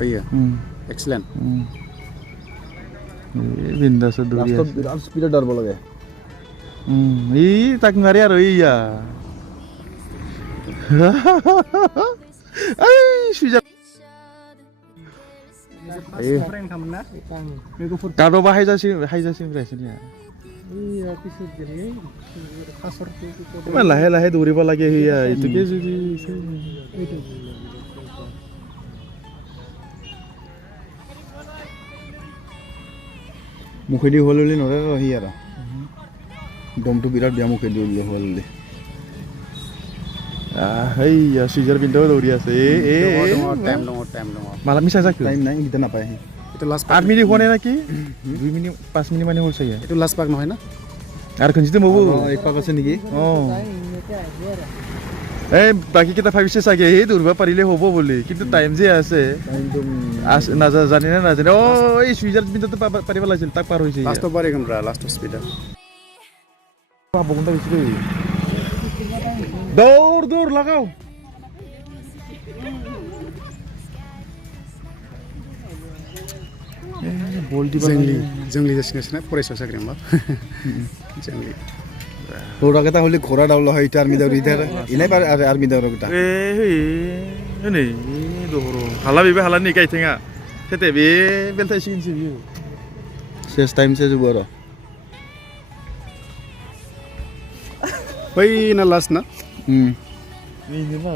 Iya. Excellent. Bindas duri. Last birat speed dar boleh. Tak ngari aro iya. Ay, sujar. Ayo. Kado ba hajasin rasanya. Iya, pisut jadi kasar tuh. Lahe duri ba lagi iya itu ke jadi. Itu. Mukhedi hololi nore rahi ara. Dom tu birat dia mukhedi hololi. Iya, sujar pintu duri ase. Time. Malam bisa sakit. Time naik kita napa ya? Itu last 8 minit hone lagi? 2 minit 5 minit mane hol saya. Itu last pack নহয় না? আর kunci mau bu? এক পাক আছে নেকি? Oh. বাকি kita ভাবিছে চাগে এই দৌৰিব পাৰিলে হ'ব বুলি কিন্তু টাইম যে আছে জানি না নাজানে এই সুইজাৰ পিনতে পাৰিব লাগিছিল তাক পাৰ হৈছে লাষ্ট পাৰ একদম লাষ্ট স্পিড বগুনটা বেছি দেই দৌৰ লাগাও বল দিবা জংলি যাসিনা ফরেস্ট সাকরি আমা জংলি Orang kata holy khora daul hai itu army daur idhar inai par army daur kita ini dohoro hala bibe hala ni kai thenga sete be belta sin si bi ses time se jubaro pai na last na ini na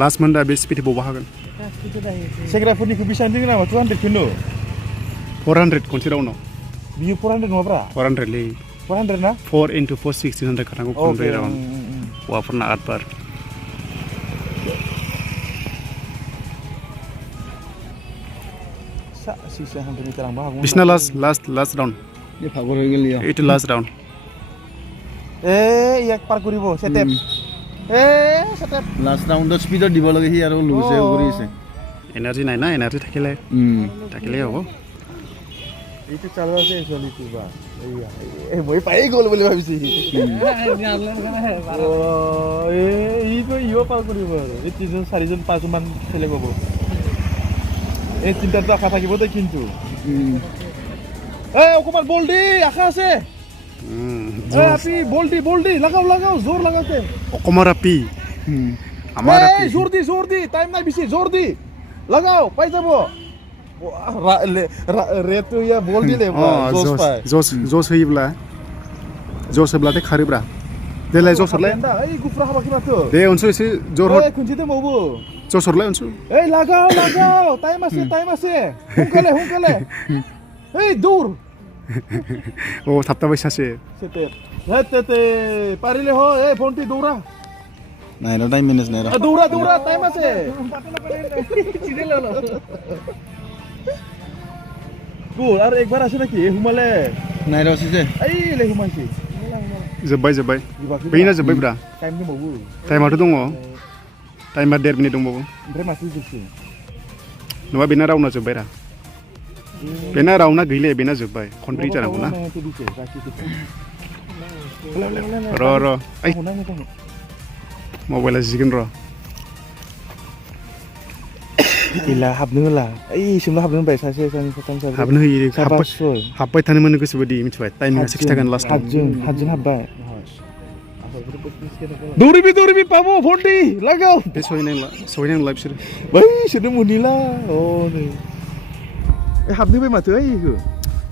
last man da be speed bo bahagan segra funi ku bisa nding na 200 kilo 400 consider uno biu 400 no bra 400 le 400 na 4 into 4 1600 karang ko kon round wa pernah at par sa 600 meter ang bahag bisna last round ye phagor hoy gel itu last round yak par koribo setep setep last round the speed dibo lage hi aro lose korise energy nai na energy thakile hobo itu চালু আছে চলিটো বা এইয়া মই পাই গল বুলি ভাবিছি এইটো ইও পাল কৰিব আৰু এই তিনজন চাৰিজন পাঁচজন খেলে পাব এই তিনটাটো আশা থাকিব তো কিন্তু অকমান বল দি আশা আছে আপি বল দি লাগাও জোর লাগাতে অকমার আপি আমার আপি জোর দি টাইম নাই বেশি জোর দি লাগাও পাই যাব रेतु या बोल दिले जोस पाय जोस होइब्ला जोस होब्लाते खारोब्रा देलाय जोस हरलाय ओइ गुफ्रा हाबा किमाथो दे अनसु एसे जोर हर खुनजिते मबो जोस हरलाय अनसु ओइ लागाव टाइम আছে हुंकले ओइ दूर ओ थापता बैसासे सेते हेते पारिले हो ए फोनटी दौरा নাই না টাইম ম্যানেজ নাই দৌরা টাইম আছে চিদে ললো Cool, আর একবার আসে নাকি হুমালে নাই রসি যে এই লে হুমাইছি जोब्बाय बैना जोब्बाय ब्रा टाइम दंबावो टाइमाथ' दङ टाइमा 1.5 मिनिट दंबावो ओमफ्राय माथो जोबसै नङा बेना रावना जोब्बाय रा बेना रावना गैले बेना जोब्बाय खनब्रै जानांगौ ना र ओइ मबाइला जिगोन र इला हाबनो होला ओइ सिमला हाबनो होनबाय सासे साथाम हाबनो होयो हाबबाय थानो मोनो गोसो बायदि मिथिबाय टाइमिंआ 6 थागोन लास्ट हाबजों हाबबाय दौरिबि पाबो फन्टी लागाव बे सहैनांला बिसोर बै सोरनो मोनिला नै हाबनो होबाय माथो ओइखो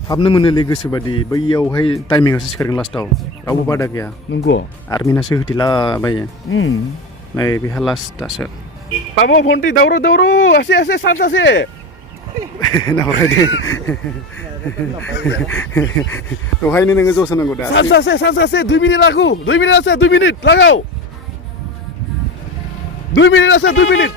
हाबनो मोनोलै गोसो बायदि बैयावहाय टाइमिंआसो सिखारगोन लास्टआव रावबो बादा गैया नंगौ आर्मिनासो होथिला बायो नै बेहा लास्टआसो पाबो फन्टी दाउरो आसे सान्स आसे नाहरबाय दे दहायनो नोङो जस होनांगौ दा सान्स आसे 2 मिनिट लागाव 2 मिनिट आसे 2 मिनिट लागाव 2 मिनिट आसे 2 मिनिट